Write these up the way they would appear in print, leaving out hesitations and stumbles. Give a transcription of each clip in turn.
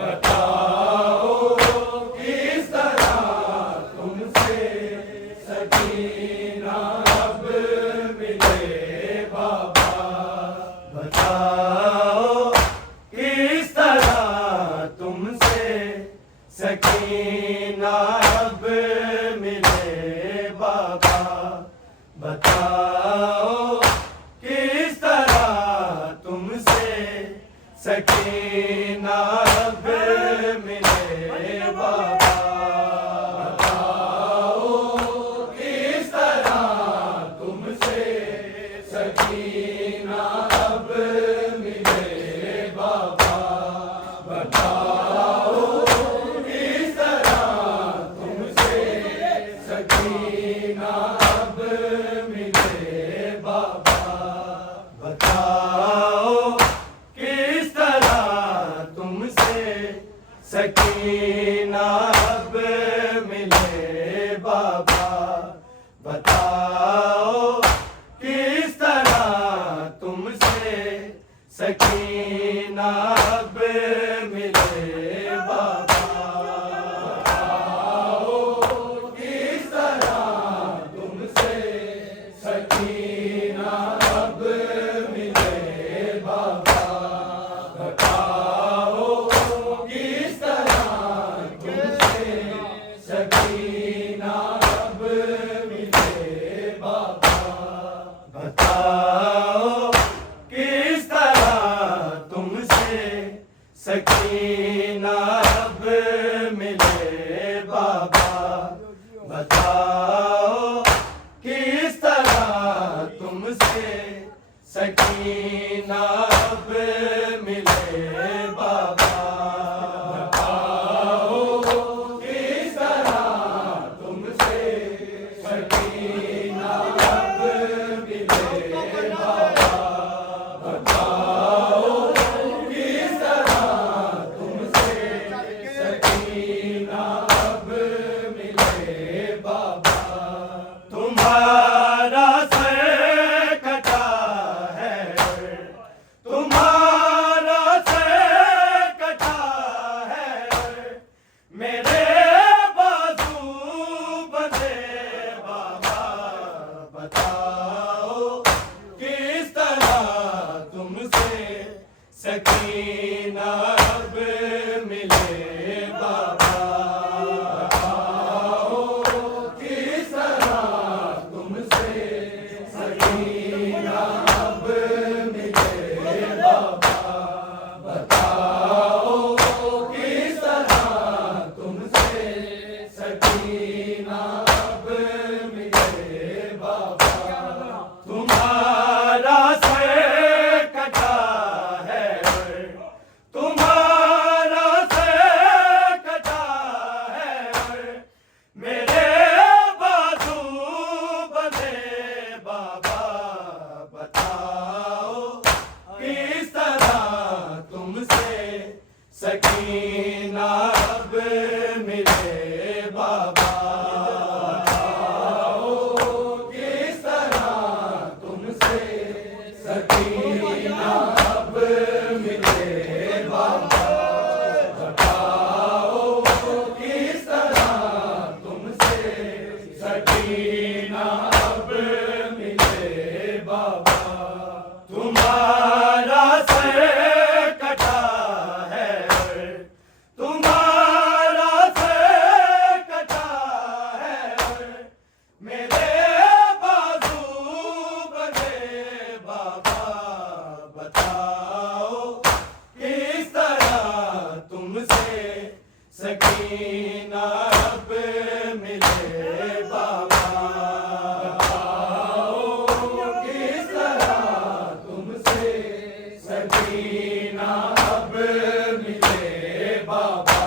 बताओ किस तरह तुमसे सकीना अब मिले बाबा। बताओ किस तरह तुमसे सकीना अब मिले बाबा। बताओ किस तरह तुमसे सकीना अब मिले बाबा। बताओ किस तरह तुमसे सकीना अब मिले बाबा। बताओ किस तरह तुमसे सकीना अब मिले बाबा। बताओ किस तरह तुमसे सकीना अब मिले बाबा। बताओ किस तरह तुमसे सकीना अब मिले बाबा। बताओ किस तरह तुमसे सकीना अब मिले बाबा। बताओ किस तरह तुमसे सकीना अब मिले बाबा। बताओ किस तरह तुमसे सकीना अब मिले बाबा। बताओ किस तरह तुमसे सकीना अब मिले बाबा। बताओ किस तरह तुमसे सकीना अब मिले बाबा। बताओ किस तरह तुमसे सकीना अब मिले बाबा। तुम्हारा सर कटा है, तुम्हारा सर कटा है, मेरे बाजू बंधे बाबा। बताओ किस तरह तुमसे सकीना अब मिले बाबा। बताओ किस तरह तुमसे सकीना अब मिले बाबा। बताओ किस तरह तुमसे सकीना अब मिले बाबा। तुम्हारा सर कटा है, तुम्हारा सर कटा है, मेरे बाजू बंधे बाबा। बताओ किस तरह तुमसे सकीना अब मिले बाबा। बताओ किस तरह तुमसे सकीना अब मिले बाबा। बताओ किस तरह तुमसे सकीना अब मिले बाबा। तुम्हारा सर कटा है, तुम्हारा सर कटा है, मेरे बाजू बंधे बाबा। बताओ किस तरह तुमसे सकीना अब मिले बाबा। बताओ किस तरह तुमसे सकीना अब मिले बाबा।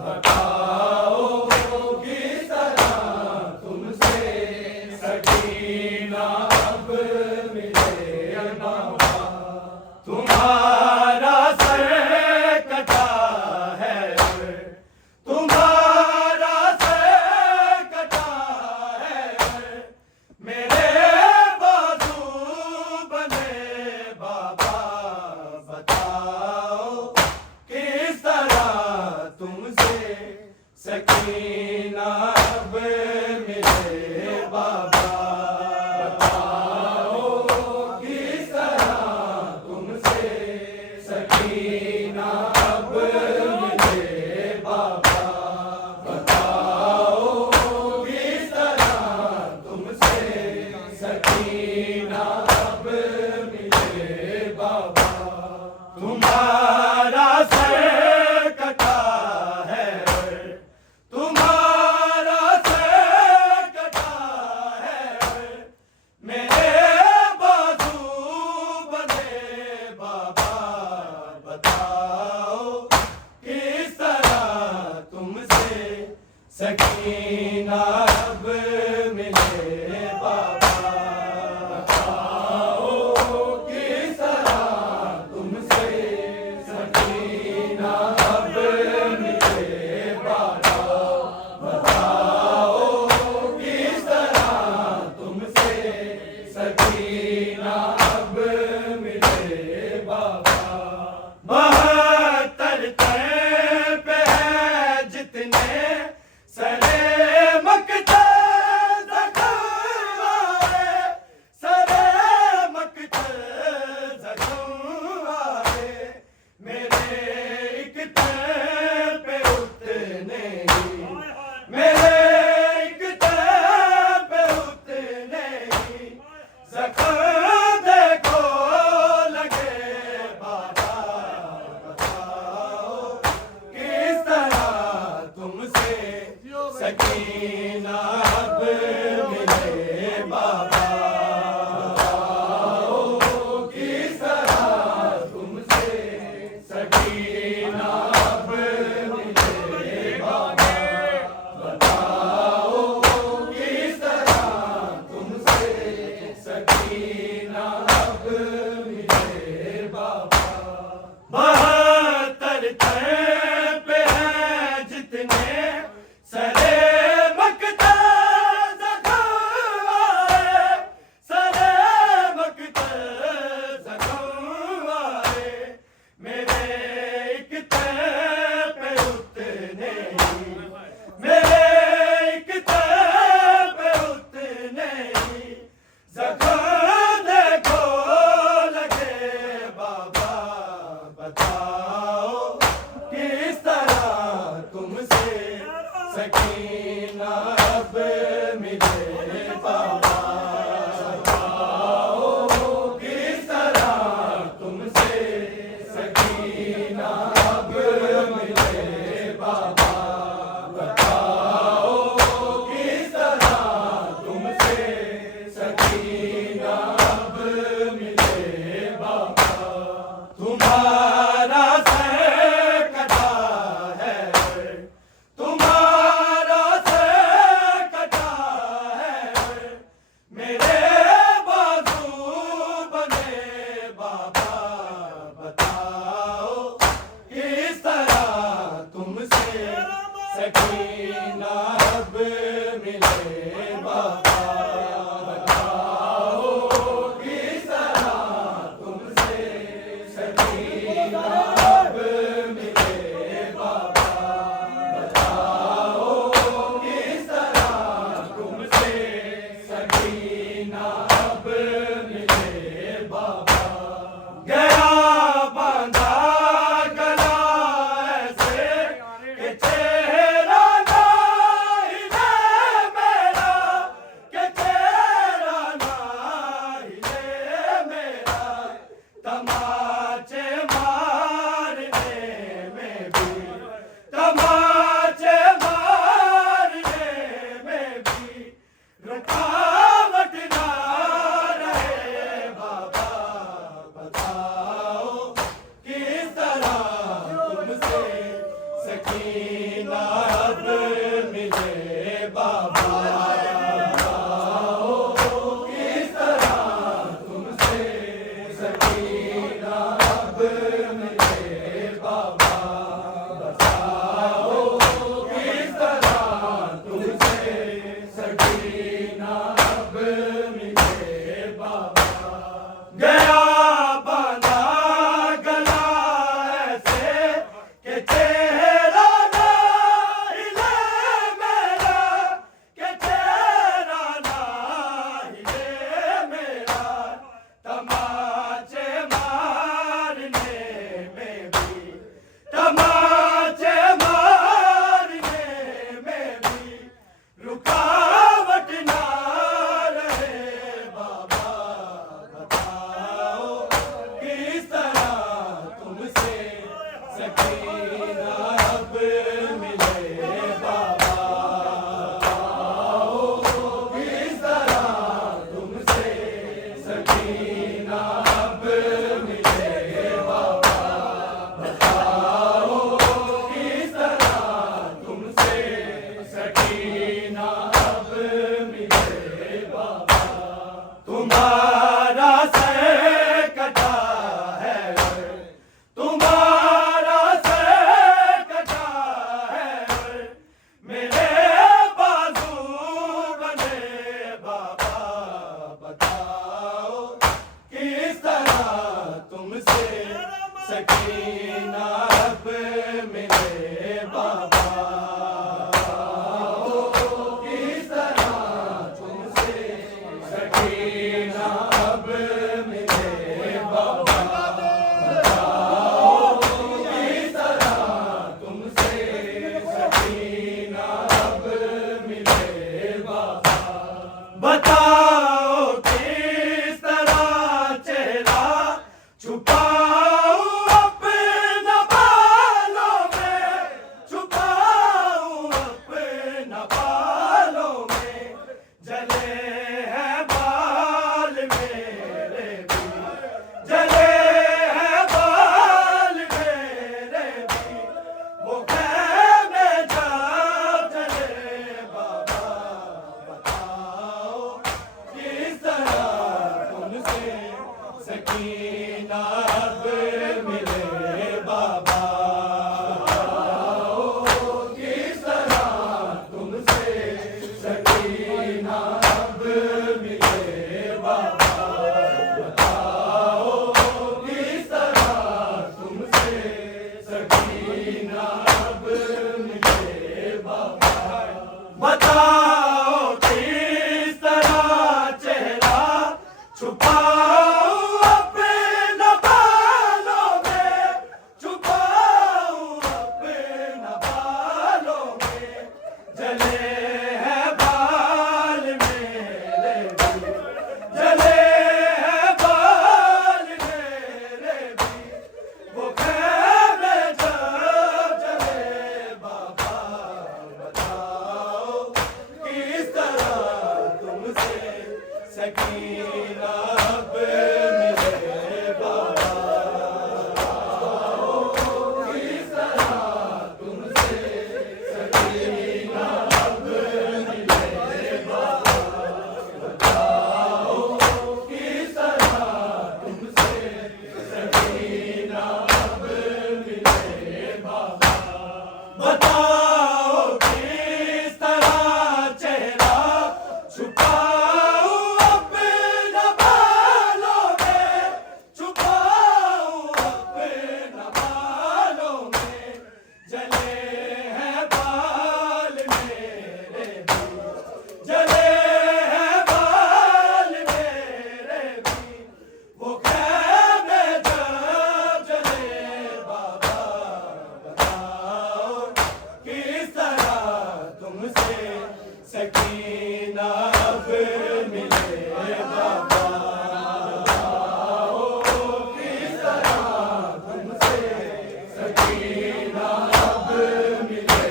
बताओ किस तरह तुमसे सकीना अब मिले बाबा। तुम्हारा सर कटा है, तुम्हारा सर सकीना अब मिले बाबा। बताओ किस तरह तुमसे सकीना अब मिले बाबा। बताओ किस तरह तुमसे सकीना अब मिले बाबा। तुम्हारा सर कटा है, तुम्हारा सर कटा है, मेरे बाजू बंधे बाबा। बताओ किस तरह तुमसे सकीना अब मिले बाबा। बताओ किस तरह तुमसे सकीना अब मिले बाबा। बताओ किस तरह तुमसे सकीना अब मिले बाबा। 72 तय पे है जितने सरे मकतल जख्म आए, सरे मकतल जख्म आए, मेरे एक तय पे उतने ही, मेरे एक तय पे उतने ही जख्म देखो लगे बाबा। बताओ किस तरह तुमसे सकीना अब मिले बाबा। बताओ किस तरह तुमसे सकीना अब मिले बाबा। बताओ किस तरह तुमसे सकीना अब मिले बाबा। 72 तय पे है जितने सरे मकतल जख्म आए, सरे मकतल जख्म आए, मेरे एक तय पे उतने ही, मेरे एक तय पे उतने ही जख्म देखो लगे बाबा। बताओ किस तरह तुमसे सकीना अब मिले बाबा। बताओ किस तरह तुमसे सकीना अब मिले बाबा। बताओ किस तरह तुमसे सकीना अब मिले बाबा। तुम्हारा सर कटा है, तुम्हारा सर कटा है, मेरे बाजू बंधे बाबा। बताओ किस तरह तुमसे सकीना अब मिले बाबा। बताओ किस तरह तुमसे सकीना अब मिले बाबा। बताओ किस तरह तुमसे सकीना अब मिले बाबा। गया बांधा गला ऐसे कि चेहरा ना हिले मेरा, कि चेहरा ना हिले मेरा। तमाचे मारने में भी, तमाचे मारने में भी रुकावट ना रहे बाबा। बताओ किस तरह तुमसे सकीना अब मिले बाबा। बताओ किस तरह तुमसे सकीना अब मिले बाबा। बताओ किस तरह तुमसे सकीना अब मिले बाबा। गया बांधा गला ऐसे कि चेहरा ना अब मिले बाबा, किस तरह तुमसे सकीना अब मिले बाबा, बताओ किस तरह तुमसे सकीना अब मिले बाबा। तुम्हारा सर कटा है, तुम्हारा सर कटा है, मेरे बाजू बने बाबा, बताओ किस तरह तुमसे सकीना अब मिले बाबा, किस तरह तुमसे सकीना अब मिले बाबा, बताओ किस तरह तुमसे सकीना अब मिले बाबा, बताओ किस तरह चेहरा छुपाऊं अपना बालों में, छुपाऊं अपना बालों में, जले हैं बाल मेरे भी, जले हैं बाल मेरे भी, वो कहने जब जले बाबा, बताओ किस तरह तुमसे सकीना अब मिले बाबा, किस तरह तुमसे सकीना अब मिले बाबा, बताओ किस तरह तुमसे सकीना अब मिले बाबा, बताओ किस तरह चेहरा छुपाऊं अपना बालों में, छुपाऊं अपना बालों में, जले हैं बाल मेरे भी, जले हैं बाल मेरे भी, वो कहने जब जले बाबा, बताओ किस तरह तुमसे सकीना अब मिले बाबा, किस तरह तुमसे सकीना अब मिले बाबा, बताओ किस तरह तुमसे सकीना अब मिले बाबा, बताओ किस तरह चेहरा छुपाऊं अपना बालों में, छुपाऊं अपना बालों में, जले हैं बाल मेरे भी, जले हैं बाल मेरे भी, वो कहने जब जले बाबा, बताओ किस तरह तुमसे सकीना अब मिले बाबा, किस तरह तुमसे सकीना अब मिले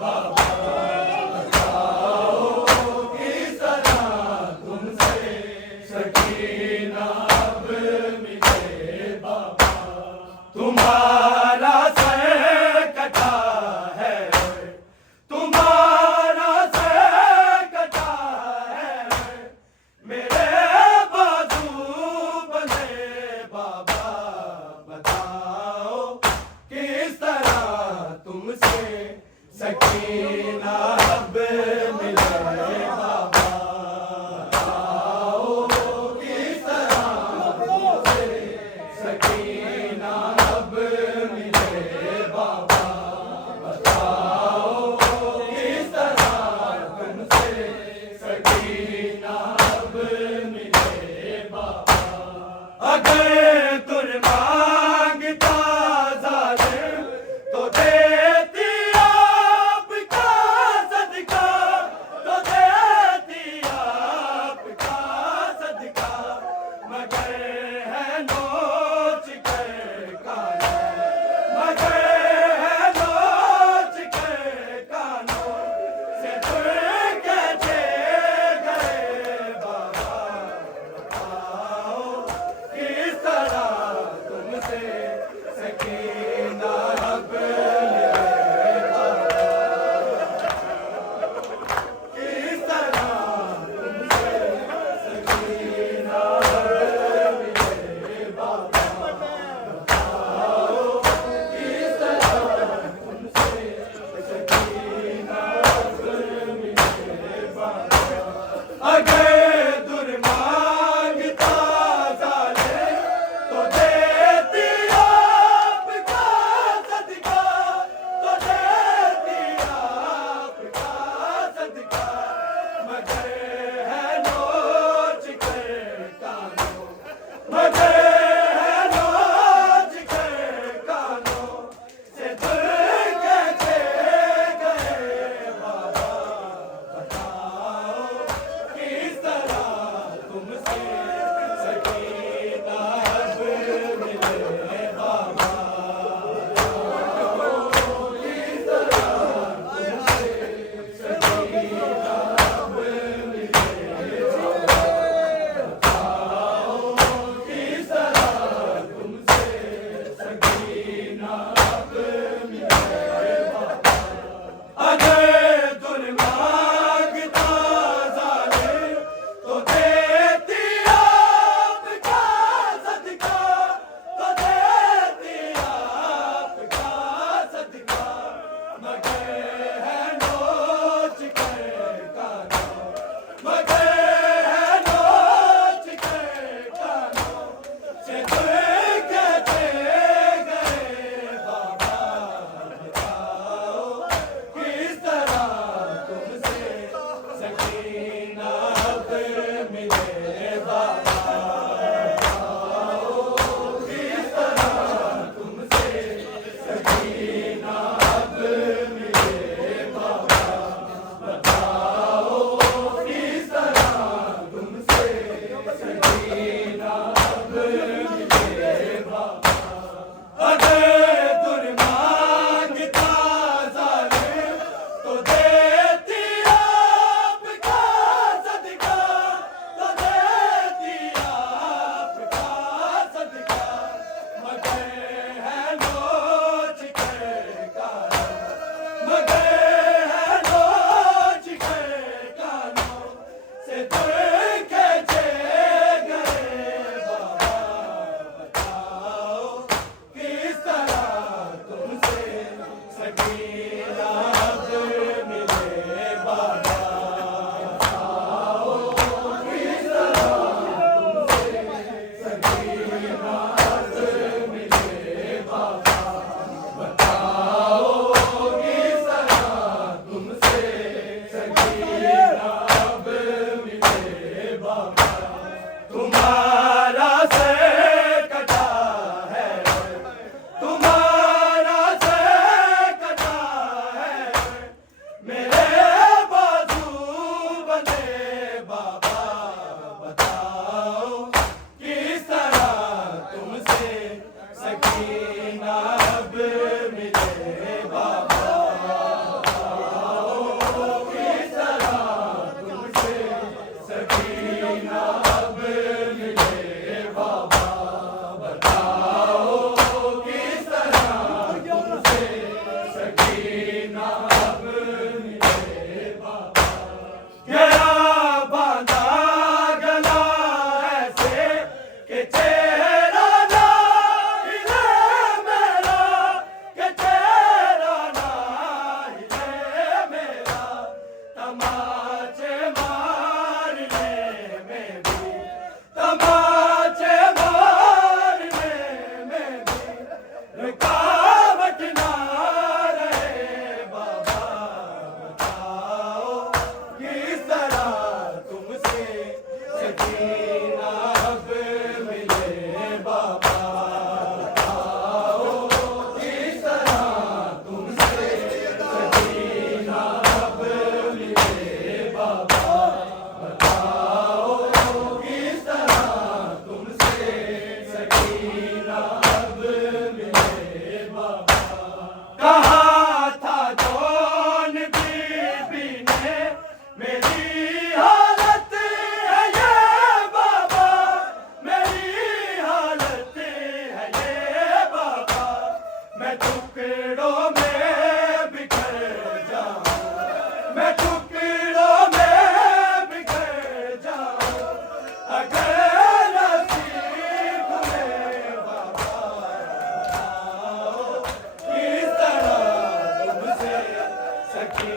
बाबा, बताओ किस तरह तुमसे सकीना अब मिले बाबा। तुम्हारा सर कटा है, तुम्हारा सर कटा है, मेरे बाजू बने बाबा, बताओ किस तरह तुमसे सकीना अब मिले बाबा, बताओ किस तरह तुमसे सकीना अब मिले बाबा, बताओ किस तरह तुमसे सकीना अब मिले बाबा। अगर तुर मांगता जालिम तो देती आपका अगर तुर मांगता जालिम तो देती आपका सदका, तो देती आपका सदका। मगर है नोच कर कानों, मगर है नोच कर कानों से दूर कहते गए बाबा। बताओ किस तरह तुमसे सकीना अब मिले बाबा। बताओ किस तरह तुमसे सकीना अब मिले बाबा। बताओ किस तरह तुमसे सकीना अब मिले बाबा। अगर तुर मांगता जालिम तो देती आपका सदका, तो देती आपका सदका। मगर है नोच कर कानों, मगर है नोच कर कानों से दूर खींचे गए बाबा। बताओ किस तरह तुमसे सकीना अब मिले बाबा। बताओ किस तरह तुमसे सकीना अब मिले बाबा। बताओ किस तरह तुमसे सकीना अब मिले बाबा। तुम्हारा सर कटा है, तुम्हारा सर कटा है, मेरे बाजू बंधे बाबा। बताओ किस तरह तुमसे सकीना अब मिले बाबा। बताओ किस तरह तुमसे सकीना अब मिले बाबा। बताओ किस तरह तुमसे सकीना अब मिले बाबा। गला बांधा गला ऐसे कि चेहरा ना हिले मेरा, कि चेहरा ना हिले मेरा। तमाचे मारने में भी, तमाचे मारने में भी रुकावट ना रहे बाबा। बताओ किस तरह तुमसे सकीना अब मिले बाबा। बताओ किस तरह तुमसे सकीना अब मिले बाबा। बताओ किस तरह तुमसे सकीना अब मिले बाबा। कहा था जौन बीबी ने मेरी हालत है ये बाबा, मेरी हालत है ये बाबा। मैं टुकड़ों में बिखर जाऊं, मैं टुकड़ों में बिखर जाऊं अगर नसीब में बाबा। बताओ किस तरह तुमसे सकी